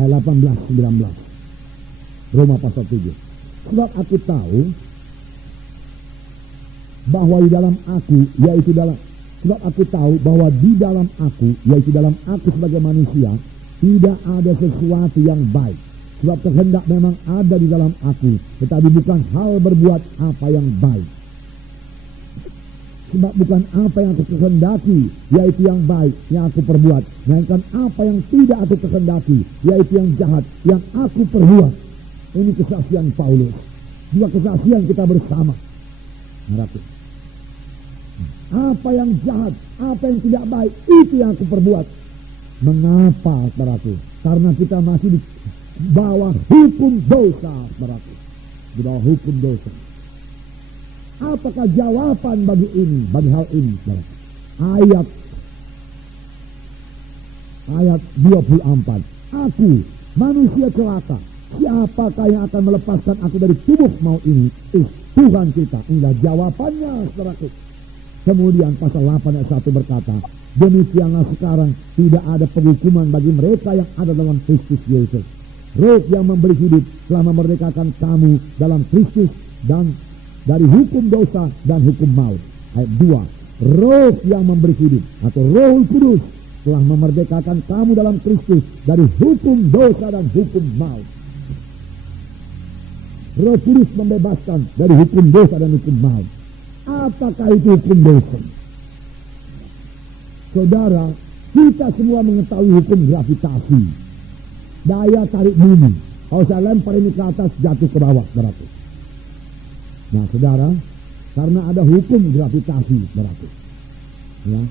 ayat 18-19. Roma pasal 7. Sebab aku tahu bahwa di dalam aku, yaitu dalam, sebab aku tahu bahwa di dalam aku, yaitu dalam aku sebagai manusia, tidak ada sesuatu yang baik. Sebab kehendak memang ada di dalam aku, tetapi bukan hal berbuat apa yang baik. Sebab bukan apa yang aku kehendaki, yaitu yang baik, yang aku perbuat, melainkan apa yang tidak aku kehendaki, yaitu yang jahat, yang aku perbuat. Ini kesaksian Paulus. Dua kesaksian kita bersama. Apa yang jahat, apa yang tidak baik, itu yang aku perbuat. Mengapa, saudaraku? Karena kita masih di bawah hukum dosa, saudaraku. Di bawah hukum dosa. Apakah jawaban bagi ini, bagi hal ini, saudaraku? Ayat 24. Aku, manusia celaka, siapakah yang akan melepaskan aku dari tubuh maut ini? Tuhan kita. Inilah jawabannya, saudaraku. Kemudian pasal 8 ayat 1 berkata, demikianlah sekarang tidak ada penghukuman bagi mereka yang ada dalam Kristus Yesus. Roh yang memberi hidup telah memerdekakan kamu dalam Kristus dan dari hukum dosa dan hukum maut. Ayat 2, roh yang memberi hidup atau Roh Kudus telah memerdekakan kamu dalam Kristus dari hukum dosa dan hukum maut. Roh Kudus membebaskan dari hukum dosa dan hukum maut. Apakah itu hukum dosa? Saudara, kita semua mengetahui hukum gravitasi. Daya tarik bumi. Kalau saya lempar ini ke atas, jatuh ke bawah, berarti. Nah, saudara, karena ada hukum gravitasi, berarti. Ya.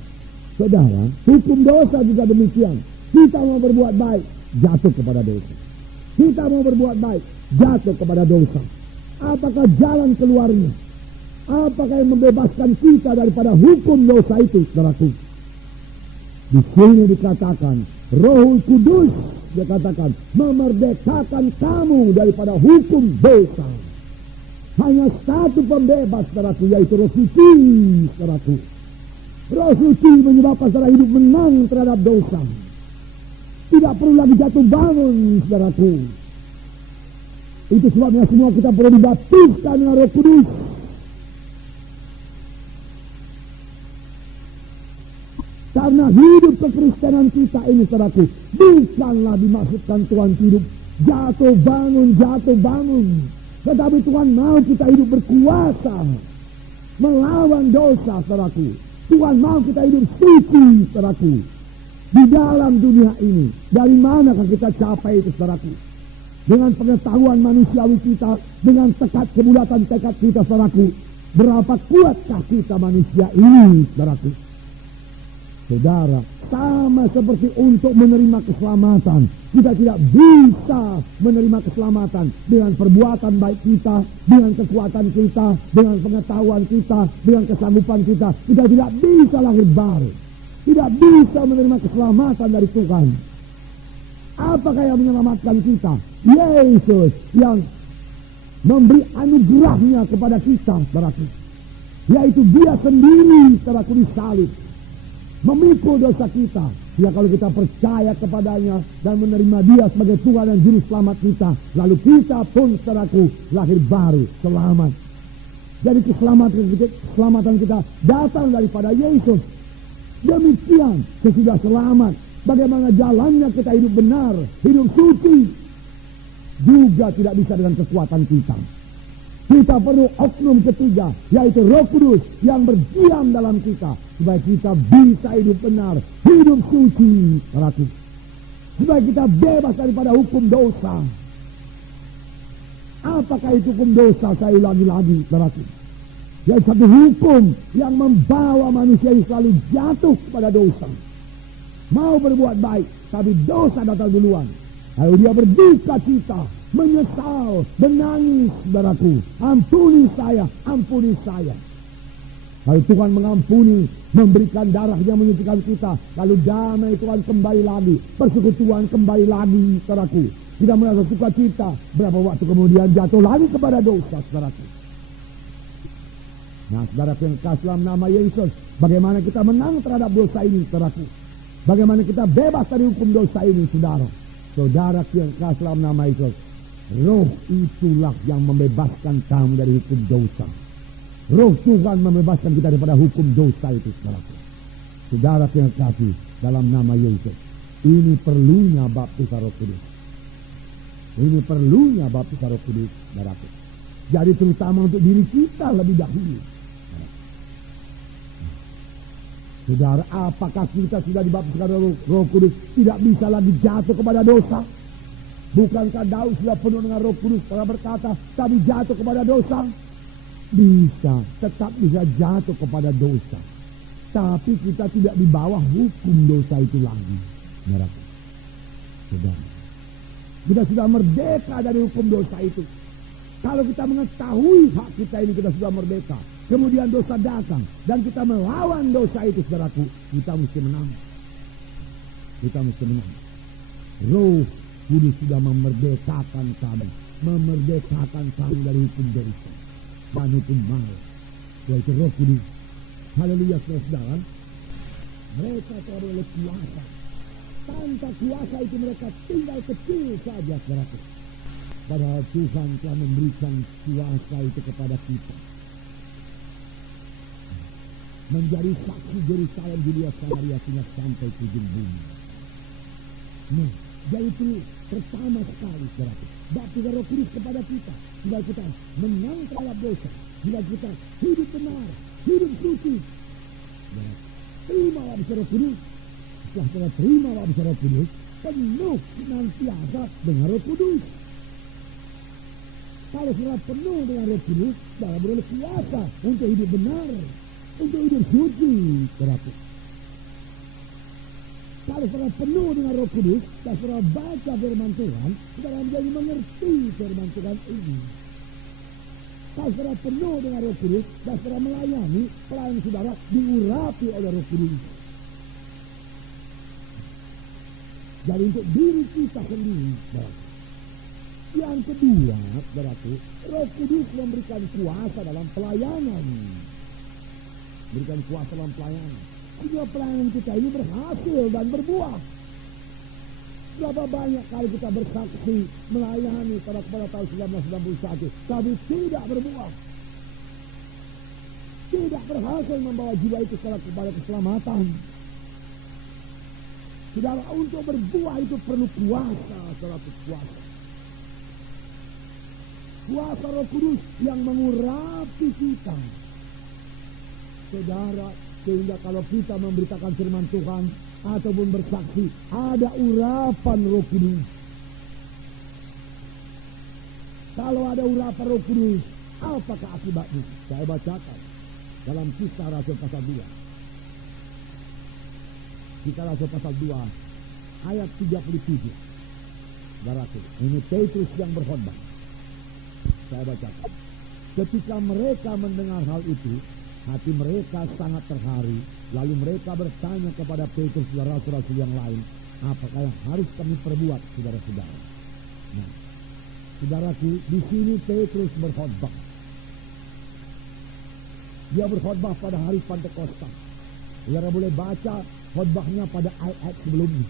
Saudara, hukum dosa juga demikian. Kita mau berbuat baik, jatuh kepada dosa. Kita mau berbuat baik, jatuh kepada dosa. Apakah jalan keluarnya? Apakah yang membebaskan kita daripada hukum dosa itu, saudaraku? Di sini dikatakan, Roh Kudus, dikatakan, memerdekakan kamu daripada hukum dosa. Hanya satu pembebas, saudaraku, yaitu Roh Suci, saudaraku. Roh Suci menyebabkan saudara hidup menang terhadap dosa. Tidak perlu lagi jatuh bangun, saudaraku. Itu sebabnya semua kita perlu dibaptiskan dengan Roh Kudus. Karena hidup kekristenan kita ini, saudaraku, bukanlah dimaksudkan Tuhan hidup jatuh bangun. Tetapi Tuhan mau kita hidup berkuasa melawan dosa, saudaraku. Tuhan mau kita hidup suci, saudaraku. Di dalam dunia ini, dari manakah kita capai itu, saudaraku? Dengan pengetahuan manusiawi kita, dengan kebulatan tekad kita, saudaraku. Berapa kuatkah kita manusia ini, saudaraku? Saudara, sama seperti untuk menerima keselamatan. Kita tidak bisa menerima keselamatan dengan perbuatan baik kita, dengan kekuatan kita, dengan pengetahuan kita, dengan kesanggupan kita. Kita tidak bisa lahir baru. Tidak bisa menerima keselamatan dari Tuhan. Apakah yang menyelamatkan kita? Yesus yang memberi anugerahnya kepada kita, saudaraku. Yaitu dia sendiri, saudaraku, disalib. Memikul dosa kita. Ya, kalau kita percaya kepadanya dan menerima dia sebagai Tuhan dan Juru Selamat kita, lalu kita pun, saudaraku, lahir baru, selamat. Jadi keselamatan kita datang daripada Yesus. Demikian, sesudah selamat, bagaimana jalannya kita hidup benar, hidup suci, juga tidak bisa dengan kekuatan kita. Kita perlu oknum ketiga, yaitu Roh Kudus yang berdiam dalam kita, supaya kita bisa hidup benar, hidup suci, saudaraku. Supaya kita bebas daripada hukum dosa. Apakah itu hukum dosa? Saya ulangi lagi, saudaraku. Yaitu satu hukum yang membawa manusia yang selalu jatuh kepada dosa. Mau berbuat baik, tapi dosa datang duluan. Lalu dia berduka cita, menyesal, menangis, saudaraku. Ampuni saya, ampuni saya. Lalu Tuhan mengampuni, memberikan darahnya menyucikan kita. Lalu damai Tuhan kembali lagi, persekutuan kembali lagi, saudaraku. Tidak merasa sukacita. Berapa waktu kemudian jatuh lagi kepada dosa, saudaraku. Nah, saudara yang kasih dalam nama Yesus, bagaimana kita menang terhadap dosa ini, saudaraku? Bagaimana kita bebas dari hukum dosa ini, saudara? Saudara yang kasih dalam nama Yesus, Roh itulah yang membebaskan kamu dari hukum dosa. Roh Tuhan membebaskan kita daripada hukum dosa itu, saudaraku. Saudara yang kasih dalam nama Yesus, ini perlunya baptisan Roh Kudus. Ini perlunya baptisan Roh Kudus, saudaraku. Jadi terutama untuk diri kita lebih dahulu. Saudara, apakah kita sudah dibaptiskan Roh Kudus tidak bisa lagi jatuh kepada dosa? Bukankah Daud sudah penuh dengan Roh Kudus telah berkata, kami jatuh kepada dosa? Bisa, tetap bisa jatuh kepada dosa. Tapi kita tidak di bawah hukum dosa itu lagi. Saudara, kita sudah merdeka dari hukum dosa itu. Kalau kita mengetahui hak kita ini, kita sudah merdeka. Kemudian dosa datang dan kita melawan dosa itu, saudaraku, kita mesti menang. Kita mesti menang. Roh Kudus sudah memerdekakan kami, memerdekakan kami dari hukum dosa dan hukum maut, yaitu Roh Kudus. Haleluya, saudara. Mereka telah oleh kuasa. Tanpa kuasa itu mereka tinggal kecil saja, saudaraku. Padahal Tuhan telah memberikan kuasa itu kepada kita. Menjadi saksi Yerusalem, Judea, Samaria, hingga sampai ke ujung bumi. Nah, jadi itu pertama sekali, saudaraku, baptisan Roh Kudus kepada kita. Bila kita menang terhadap dosa, bila kita hidup benar, hidup suci, terima baptisan Roh Kudus. Setelah kita terima baptisan Roh Kudus, penuh senantiasa dengan Roh Kudus. Kalau sudah penuh dengan Roh Kudus, dalam beroleh kuasa untuk hidup benar, untuk hidup suci, saudaraku. Kalau sudah penuh dengan Roh Kudus, dan sudah baca firman Tuhan, saudara menjadi mengerti firman Tuhan ini. Kalau sudah penuh dengan Roh Kudus, dan sudah melayani, pelayan saudara diurapi oleh Roh Kudus. Jadi untuk diri kita sendiri, saudara. Yang kedua, saudaraku, Roh Kudus memberikan kuasa dalam pelayanan. Berikan kuasa dalam pelayanan. Sehingga pelayanan kita ini berhasil dan berbuah. Berapa banyak kali kita bersaksi melayani pada tahun 1991, tapi tidak berbuah. Tidak berhasil membawa jiwa itu kepada keselamatan. Saudara, untuk berbuah itu perlu kuasa, saudara, kuasa. Kuasa Roh Kudus yang mengurapi kita. Saudara, sehingga kalau kita memberitakan firman Tuhan ataupun bersaksi, ada urapan Roh Kudus. Kalau ada urapan Roh Kudus, apakah akibatnya? Saya bacakan dalam Kisah Rasul pasal 2. Kisah Rasul pasal 2 ayat 37. Saudaraku, ini Petrus yang berkhotbah. Saya bacakan. Ketika mereka mendengar hal itu, hati mereka sangat terharu. Lalu mereka bertanya kepada Petrus dan rasul-rasul yang lain, apakah yang harus kami perbuat, saudara-saudara? Nah, saudaraku, di sini Petrus berkhotbah. Dia berkhotbah pada hari Pentakosta. Saudara boleh baca khotbahnya pada ayat sebelumnya,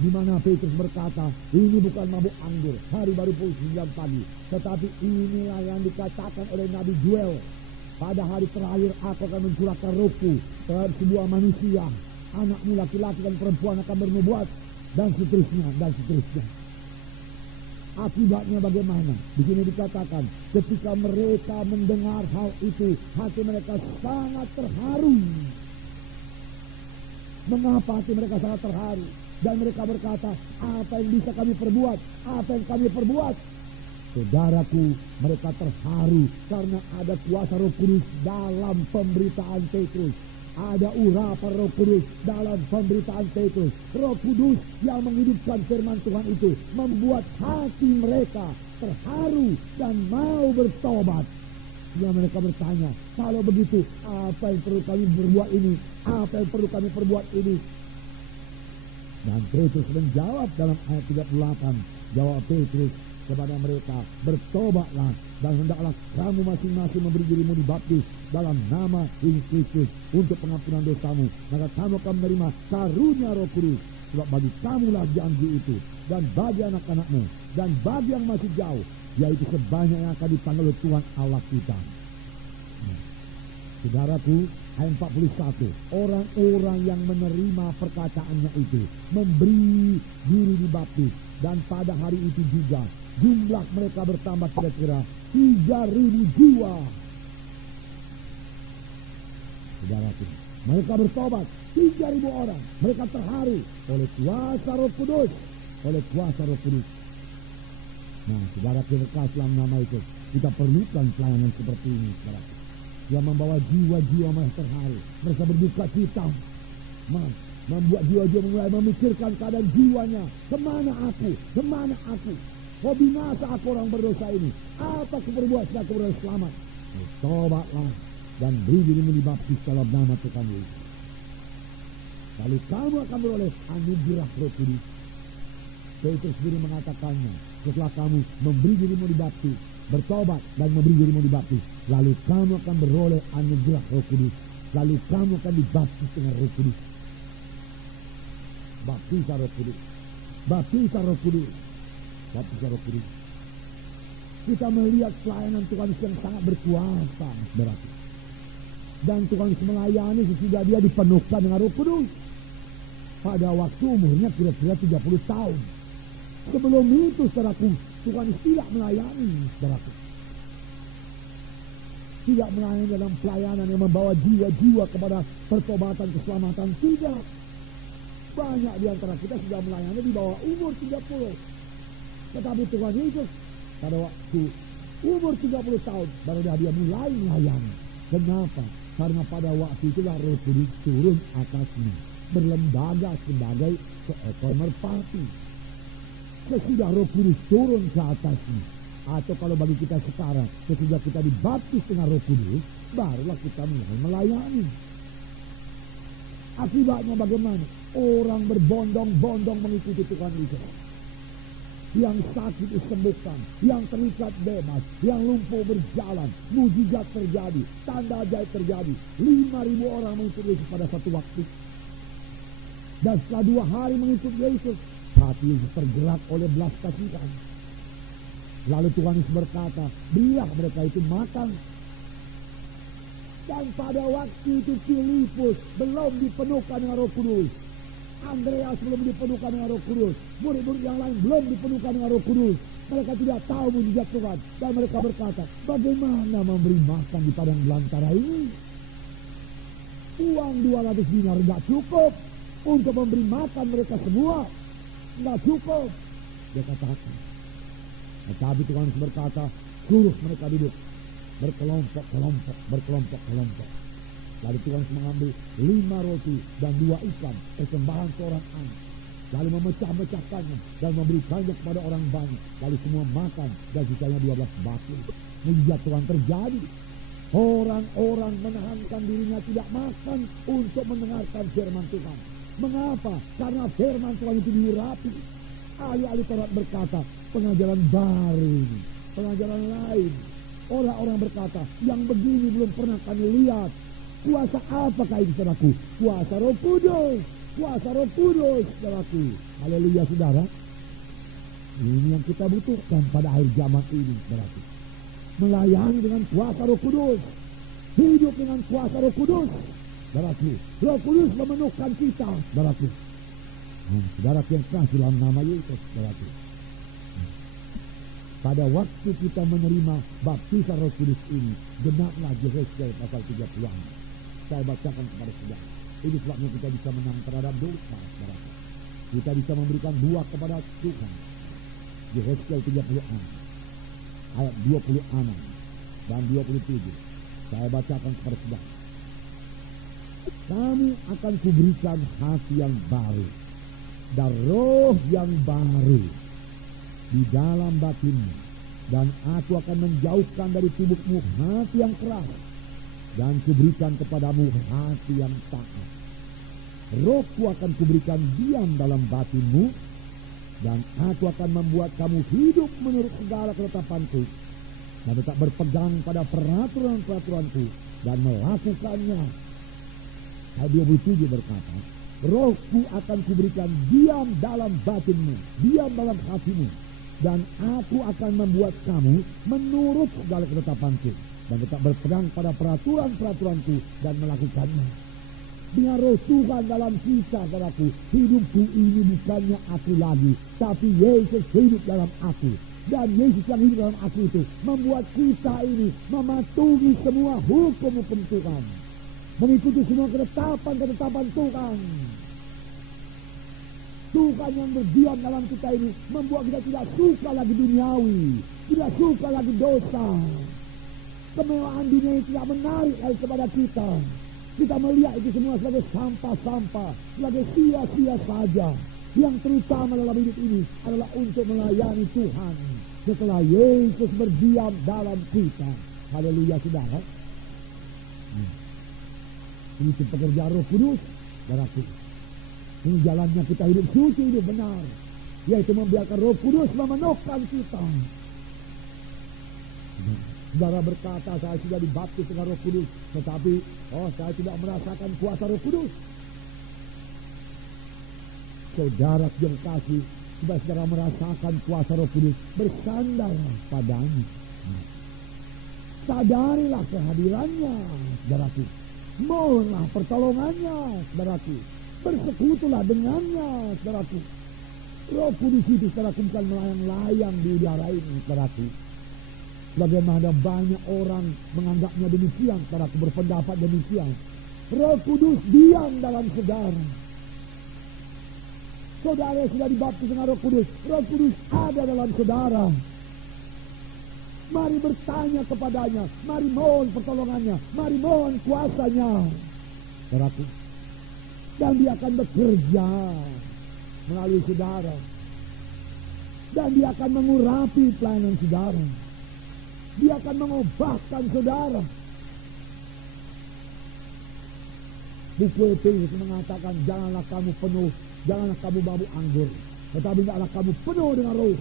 di mana Petrus berkata, ini bukan mabuk anggur, hari baru pukul 9 pagi, tetapi inilah yang dikatakan oleh Nabi Joel, pada hari terakhir aku akan mencurahkan rohku terhadap sebuah manusia, anakmu laki-laki dan perempuan akan bernubuat, dan seterusnya, dan seterusnya. Akibatnya bagaimana? Di sini dikatakan, ketika mereka mendengar hal itu, hati mereka sangat terharu. Mengapa hati mereka sangat terharu? Dan mereka berkata, apa yang bisa kami perbuat? Apa yang kami perbuat? Saudaraku, mereka terharu karena ada kuasa Roh Kudus dalam pemberitaan Petrus. Ada urapan Roh Kudus dalam pemberitaan Petrus. Roh Kudus yang menghidupkan firman Tuhan itu membuat hati mereka terharu dan mau bertobat. Sehingga mereka bertanya, kalau begitu, apa yang perlu kami berbuat ini? Apa yang perlu kami perbuat ini? Dan Petrus menjawab dalam ayat 38. Jawab Petrus kepada mereka, bertobatlah dan hendaklah kamu masing-masing memberi dirimu dibaptis dalam nama Yesus Kristus untuk pengampunan dosamu, maka kamu akan menerima karunia Roh Kudus. Sebab bagi kamulah janji itu, dan bagi anak-anakmu, dan bagi yang masih jauh, yaitu sebanyak yang akan dipanggil oleh Tuhan Allah kita. Saudaraku, ayat 41, orang-orang yang menerima perkataannya itu memberi diri dibaptis, dan pada hari itu juga jumlah mereka bertambah kira-kira 3.000 jiwa. Saudaraku, mereka bertobat 3.000 orang. Mereka terharu oleh kuasa Roh Kudus, oleh kuasa Roh Kudus. Nah, saudara kita dalam nama itu, kita perlukan pelayanan seperti ini, saudara. Yang membawa jiwa-jiwa mereka terharu, mereka berduka cita, membuat jiwa-jiwa mulai memikirkan keadaan jiwanya. Kemana aku? Kemana aku? Oh, binasa aku orang berdosa ini. Apa aku berbuat sehingga aku berdosa selamat? Tobatlah dan beri dirimu dibaptis dalam nama Tuhan Yesus. Lalu kamu akan beroleh anugerah Roh Kudus. Petrus sendiri mengatakannya, setelah kamu memberi dirimu dibaptis, bertobat dan memberi dirimu dibaptis, lalu kamu akan beroleh anugerah Roh Kudus. Lalu kamu akan dibaptis dengan Roh Kudus. Baptisan Roh Kudus. Baptisan Roh Kudus. Baptisan Roh Kudus. Kita melihat pelayanan Tuhan yang sangat berkuasa, berarti. Dan Tuhan melayani sesudah dia dipenuhkan dengan Roh Kudus. Pada waktu umurnya kira-kira 30 tahun. Sebelum itu, saudaraku, Tuhan tidak melayani, saudaraku. Tidak melayani dalam pelayanan yang membawa jiwa-jiwa kepada pertobatan, keselamatan. Tidak. Banyak di antara kita sudah melayani di bawah umur 30. Tetapi Tuhan Yesus pada waktu umur 30 tahun baru dia mulai melayani. Kenapa? Karena pada waktu itulah Roh Kudus turun atasnya, berlembaga sebagai seekor merpati. Sesudah Roh Kudus turun ke atasnya, atau kalau bagi kita sekarang, sesudah kita dibaptis dengan Roh Kudus, barulah kita mulai melayani. Akibatnya bagaimana? Orang berbondong-bondong mengikuti Tuhan Yesus. Yang sakit disembuhkan, yang terikat bebas, yang lumpuh berjalan, mujizat terjadi, tanda ajaib terjadi. 5.000 orang mengikuti Yesus pada satu waktu. Dan setelah 2 hari mengikuti Yesus, hati Yesus tergerak oleh belas kasihan. Lalu Tuhan Yesus berkata, berilah mereka itu makan. Dan pada waktu itu Filipus belum dipenuhkan dengan Roh Kudus. Andreas belum dipenuhkan dengan Roh Kudus. Murid-murid yang lain belum dipenuhkan dengan Roh Kudus. Mereka tidak tahu mujizat Tuhan. Dan mereka berkata, bagaimana memberi makan di padang belantara ini? Uang 200 dinar tidak cukup untuk memberi makan mereka semua. Tidak cukup. Dia katakan. Tetapi Tuhan berkata, suruh mereka duduk berkelompok-kelompok. Lalu Tuhan mengambil 5 roti dan 2 ikan, persembahan seorang anak. Lalu memecah-mecahkannya dan memberikannya kepada orang banyak. Lalu semua makan dan sisanya 12 batu. Mujizat Tuhan terjadi. Orang-orang menahankan dirinya tidak makan untuk mendengarkan firman Tuhan. Mengapa? Karena firman Tuhan itu diurapi. Ahli-ahli Taurat berkata, pengajaran baru, pengajaran lain. Orang-orang berkata, yang begini belum pernah kami lihat. Kuasa apakah itu, saudaraku? Kuasa Roh Kudus. Kuasa Roh Kudus, saudaraku. Haleluya, saudara. Ini yang kita butuhkan pada akhir zaman ini, saudaraku. Melayani dengan kuasa Roh Kudus. Hidup dengan kuasa Roh Kudus, saudaraku. Roh Kudus memenuhkan kita, saudaraku. Saudaraku yang kasih dalam nama Yesus, saudaraku. Pada waktu kita menerima baptisan Roh Kudus ini, genaplah Yesaya pasal 36. Saya bacakan kepada saudara. Ini sebabnya kita bisa menang terhadap dosa, saudara. Kita bisa memberikan buah kepada Tuhan. Yesaya 36 ayat 26 dan 27. Saya bacakan kepada saudara. Kamu akan kuberikan hati yang baru dan roh yang baru di dalam batinmu, dan aku akan menjauhkan dari tubuhmu hati yang keras, dan kuberikan kepadamu hati yang taat. Rohku akan kuberikan diam dalam batinmu, dan aku akan membuat kamu hidup menurut segala ketetapanku, dan tetap berpegang pada peraturan-peraturanku, dan melakukannya. Ayat 27 berkata, Rohku akan kuberikan diam dalam batinmu, diam dalam hatimu. Dan aku akan membuat kamu menurut segala ketetapanku. Dan tetap berpegang pada peraturan-peraturanku dan melakukannya. Dengan roh Tuhan dalam kita, saudaraku, hidupku ini bukannya aku lagi, tapi Yesus hidup dalam aku. Dan Yesus yang hidup dalam aku itu membuat kita ini mematuhi semua hukum-hukum Tuhan. Mengikuti semua ketetapan-ketetapan Tuhan. Tuhan yang berdiam dalam kita ini membuat kita tidak suka lagi duniawi, tidak suka lagi dosa. Kemewahan dunia ini tidak menarik lagi kepada kita. Kita melihat itu semua sebagai sampah-sampah, sebagai sia-sia saja. Yang terutama dalam hidup ini adalah untuk melayani Tuhan setelah Yesus berdiam dalam kita. Haleluya, saudara. Itu pekerjaan Roh Kudus, saudaraku. Ini jalannya kita hidup suci, hidup benar, yaitu membiarkan Roh Kudus memenuhkan kita. Saudara berkata, saya sudah dibaptis dengan Roh Kudus, tetapi saya tidak merasakan kuasa Roh Kudus. Saudara yang kasih, supaya saudara merasakan kuasa Roh Kudus, bersandar padanya. Sadarilah kehadirannya, saudaraku. Mohonlah pertolongannya, saudaraku. Bersekutulah dengannya, saudaraku. Roh Kudus itu, saudaraku, bukan melayang-layang di udara ini, saudaraku. Bagaimana banyak orang menganggapnya demikian, saudaraku, berpendapat demikian. Roh Kudus diam dalam saudara. Saudara sudah dibaptis dengan Roh Kudus ada dalam saudara. Mari bertanya kepadanya, mari mohon pertolongannya, mari mohon kuasanya, saudaraku. Dan dia akan bekerja melalui saudara. Dan dia akan mengurapi pelayanan saudara. Dia akan mengubahkan saudara. Buku Efesus mengatakan, janganlah kamu penuh, janganlah kamu mabuk anggur, tetapi hendaklah kamu penuh dengan roh.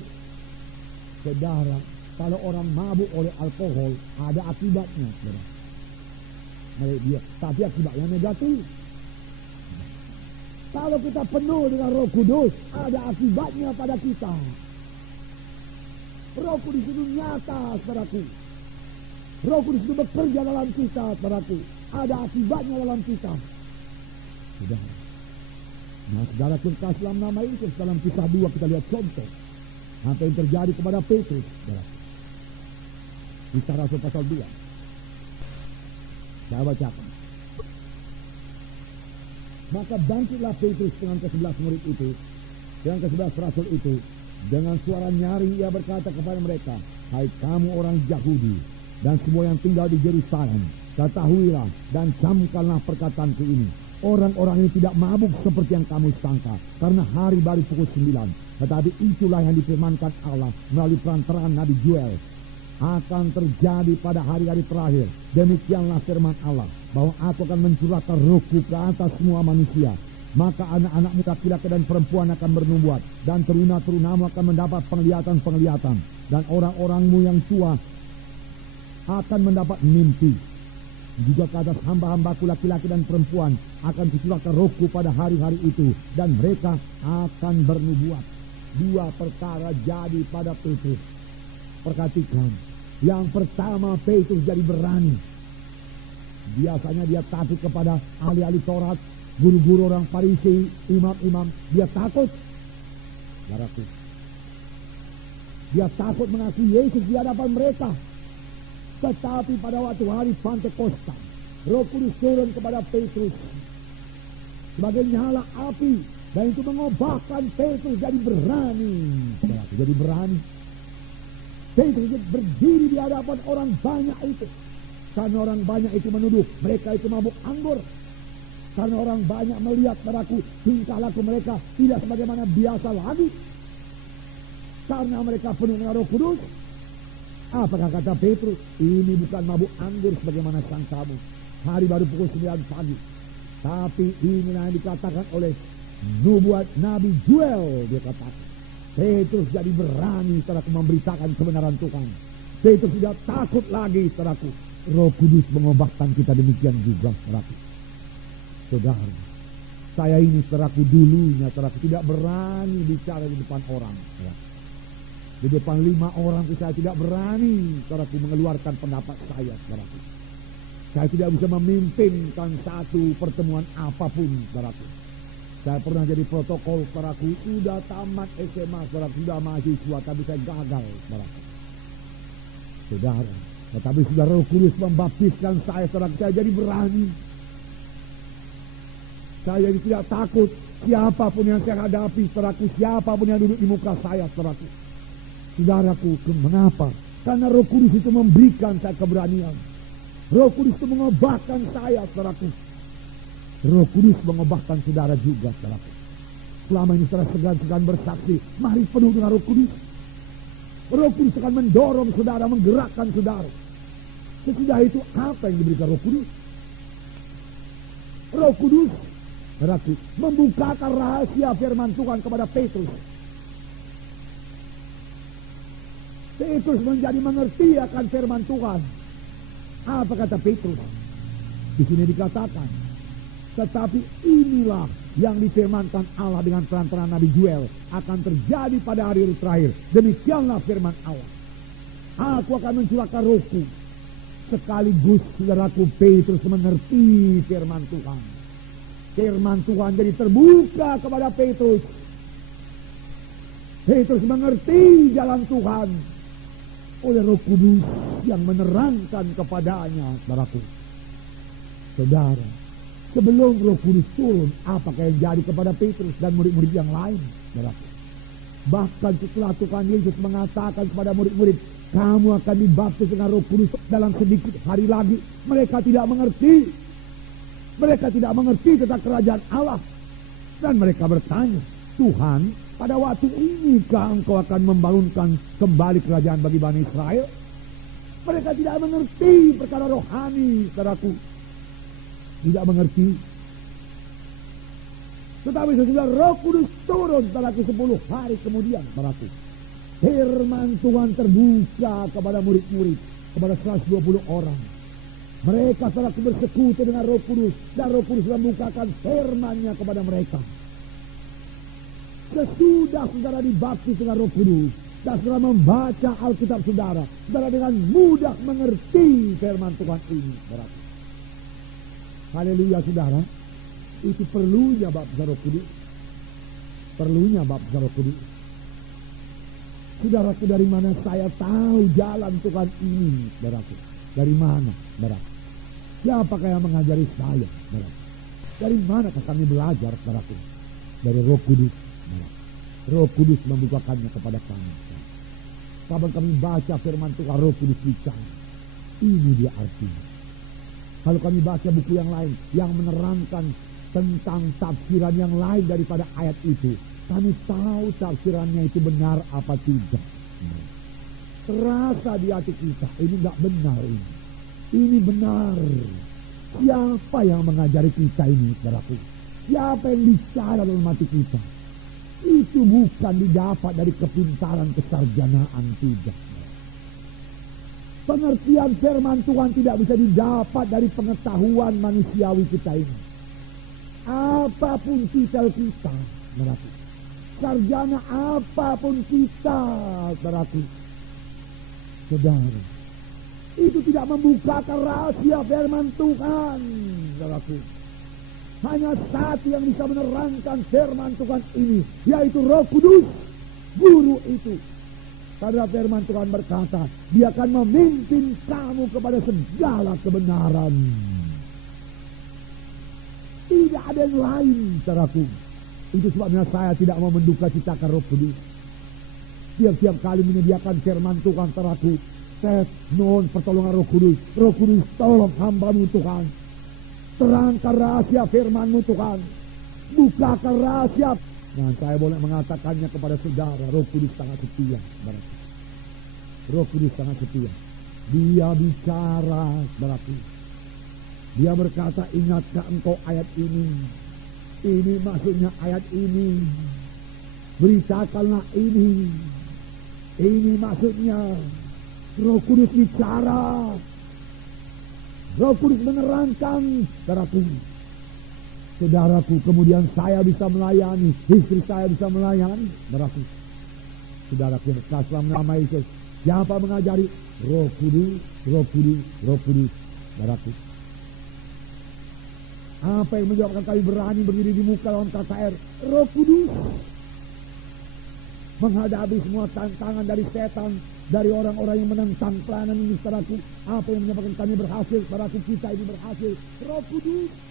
Saudara, kalau orang mabuk oleh alkohol, ada akibatnya, saudara. Tapi akibatnya negatif. Kalau kita penuh dengan Roh Kudus, ada akibatnya pada kita. Roh Kudus itu nyata, saudaraku. Roh Kudus itu bekerja dalam kita, saudaraku. Ada akibatnya dalam kita. Saudara. Nah, saudara kekasih dalam nama Yesus, dalam Kisah 2 kita lihat contoh apa yang terjadi kepada Petrus, saudara. Kisah Rasul pasal 2. Saya bacakan. Maka bangkitlah Petrus dengan ke-11 murid itu, dengan ke-11 rasul itu, dengan suara nyaring ia berkata kepada mereka, hai kamu orang Yahudi dan semua yang tinggal di Yerusalem, ketahuilah dan camkanlah perkataanku ini. Orang-orang ini tidak mabuk seperti yang kamu sangka, karena hari baru pukul 9. Tetapi itulah yang difirmankan Allah melalui perantaraan Nabi Joel. Akan terjadi pada hari-hari terakhir. Demikianlah firman Allah, bahwa aku akan mencurahkan rohku ke atas semua manusia. Maka anak-anakmu laki-laki dan perempuan akan bernubuat, dan teruna-terunamu akan mendapat penglihatan-penglihatan, dan orang-orangmu yang tua akan mendapat mimpi. Juga ke atas hamba-hambaku laki-laki dan perempuan akan kucurahkan rohku pada hari-hari itu, dan mereka akan bernubuat. Dua perkara jadi pada Petrus. Perhatikan. Yang pertama, Petrus jadi berani. Biasanya dia takut kepada ahli-ahli Taurat, guru-guru orang Farisi, imam-imam. Dia takut. Saudaraku. Dia takut mengakui Yesus di hadapan mereka. Tetapi pada waktu hari Pentakosta, Roh Kudus turun kepada Petrus sebagai nyala api, dan itu mengubahkan Petrus jadi berani. Saudaraku, jadi berani. Petrus berdiri di hadapan orang banyak itu. Karena orang banyak itu menuduh mereka itu mabuk anggur. Karena orang banyak melihat, saudaraku, tingkah laku mereka tidak sebagaimana biasa lagi. Karena mereka penuh dengan Roh Kudus. Apakah kata Petrus? Ini bukan mabuk anggur sebagaimana sangkamu. Hari baru pukul 9 pagi. Tapi inilah yang dikatakan oleh nubuat Nabi Joel. Dia katakan. Petrus jadi berani, saudaraku, memberitakan kebenaran Tuhan. Petrus tidak takut lagi, saudaraku. Roh Kudus mengubahkan kita demikian juga, saudaraku. Saudara, Saya ini saudaraku dulunya, saudaraku tidak berani bicara di depan orang. Ya. Di depan 5 orang itu saya tidak berani, saudaraku, mengeluarkan pendapat saya, saudaraku. Saya tidak bisa memimpinkan satu pertemuan apapun, saudaraku. Saya pernah jadi protokol, saudaraku, sudah tamat SMA, saudaraku, sudah mahasiswa, tapi saya gagal, saudaraku. Saudara, tetapi sudah Roh Kudus membaptiskan saya, saudaraku, saya jadi berani. Saya jadi tidak takut siapapun yang saya hadapi, saudaraku, siapapun yang duduk di muka saya, saudaraku. Saudaraku, mengapa? Karena Roh Kudus itu memberikan saya keberanian. Roh Kudus itu mengubahkan saya, saudaraku. Roh Kudus mengubahkan saudara juga, saudaraku. Selama ini saudara segan-segan bersaksi, mari penuh dengan Roh Kudus. Roh Kudus akan mendorong saudara, menggerakkan saudara. Sesudah itu apa yang diberikan Roh Kudus? Roh Kudus, saudaraku, membukakan rahasia firman Tuhan kepada Petrus. Petrus menjadi mengerti akan firman Tuhan. Apa kata Petrus? Di sini dikatakan, tetapi inilah yang difirmankan Allah dengan perantaraan Nabi Joel akan terjadi pada hari terakhir. Demikianlah firman Allah. Aku akan mencurahkan Rohku. Sekaligus saudaraku, Petrus mengerti firman Tuhan. Firman Tuhan jadi terbuka kepada Petrus. Petrus mengerti jalan Tuhan oleh Roh Kudus yang menerangkan kepadanya, saudaraku. Saudara, sebelum Roh Kudus turun, apakah yang jadi kepada Petrus dan murid-murid yang lain, saudaraku? Bahkan setelah Tuhan Yesus mengatakan kepada murid-murid, kamu akan dibaptis dengan Roh Kudus dalam sedikit hari lagi, mereka tidak mengerti. Mereka tidak mengerti tentang kerajaan Allah. Dan mereka bertanya, Tuhan, pada waktu inikah engkau akan membangunkan kembali kerajaan bagi Bani Israel? Mereka tidak mengerti perkara rohani, saudaraku. Tidak mengerti. Tetapi sesudah Roh Kudus turun, saudaraku, 10 hari kemudian, saudaraku, firman Tuhan terbuka kepada murid-murid, kepada 120 orang. Mereka, saudaraku, bersekutu dengan Roh Kudus, dan Roh Kudus membukakan firman-Nya kepada mereka. Sesudah saudara dibaptis dengan Roh Kudus dan saudara membaca Alkitab saudara dengan mudah mengerti firman Tuhan ini, saudara. Haleluya, saudara. Itu perlunya baptisan Roh Kudus. Perlunya baptisan Roh Kudus. Saudaraku, dari mana saya tahu jalan Tuhan ini, saudaraku? Dari mana, saudara? Siapakah yang mengajari saya, saudara? Dari manakah kami belajar, saudaraku? Dari Roh Kudus. Roh Kudus membukakannya kepada kami. Kapan kami baca firman Tuhan, Roh Kudus bicara. Ini dia artinya. Kalau kami baca buku yang lain yang menerangkan tentang tafsiran yang lain daripada ayat itu, kami tahu tafsirannya itu benar apa tidak. Terasa di hati kita, ini enggak benar ini. Ini benar. Siapa yang mengajari kita ini, saudaraku? Siapa yang bicara dalam hati kita? Itu bukan didapat dari kepintaran kesarjanaan, tidak. Pengertian firman Tuhan tidak bisa didapat dari pengetahuan manusiawi kita ini. Apapun titel kita, saudaraku, sarjana apapun kita, saudaraku, saudara, itu tidak membukakan rahasia firman Tuhan, saudaraku. Hanya satu yang bisa menerangkan firman Tuhan ini, yaitu Roh Kudus, guru itu. Karena firman Tuhan berkata, dia akan memimpin kamu kepada segala kebenaran. Tidak ada yang lain, saudaraku. Itu sebabnya saya tidak mau menduka citakan Roh Kudus. Tiap-tiap kali menyediakan firman Tuhan, saudaraku, saya mohon pertolongan Roh Kudus. Roh Kudus, tolong hamba-Mu, Tuhan. Terangkan rahasia firman-Mu, Tuhan. Bukakan rahasia. Nah, saya boleh mengatakannya kepada saudara, Roh Kudus sangat setia. Roh Kudus sangat setia. Dia bicara, saudaraku. Dia berkata, ingatkah engkau ayat ini? Ini maksudnya ayat ini. Beritakanlah ini. Ini maksudnya. Roh Kudus bicara. Roh Kudus menerangkan, saudaraku. saudaraku, kemudian saya bisa melayani, istri saya bisa melayani. Saudaraku, saudaraku yang berkasih dalam nama Yesus, siapa mengajari? Roh Kudus, Roh Kudus, Roh Kudus. Saudaraku, apa yang menyebabkan kami berani berdiri di muka lawan KKR? Roh Kudus. Menghadapi semua tantangan dari setan, dari orang-orang yang menentang pelayanan ini, saudaraku. Apa yang menyebabkan kami berhasil? Saudaraku, kita ini berhasil. Roh Kudus.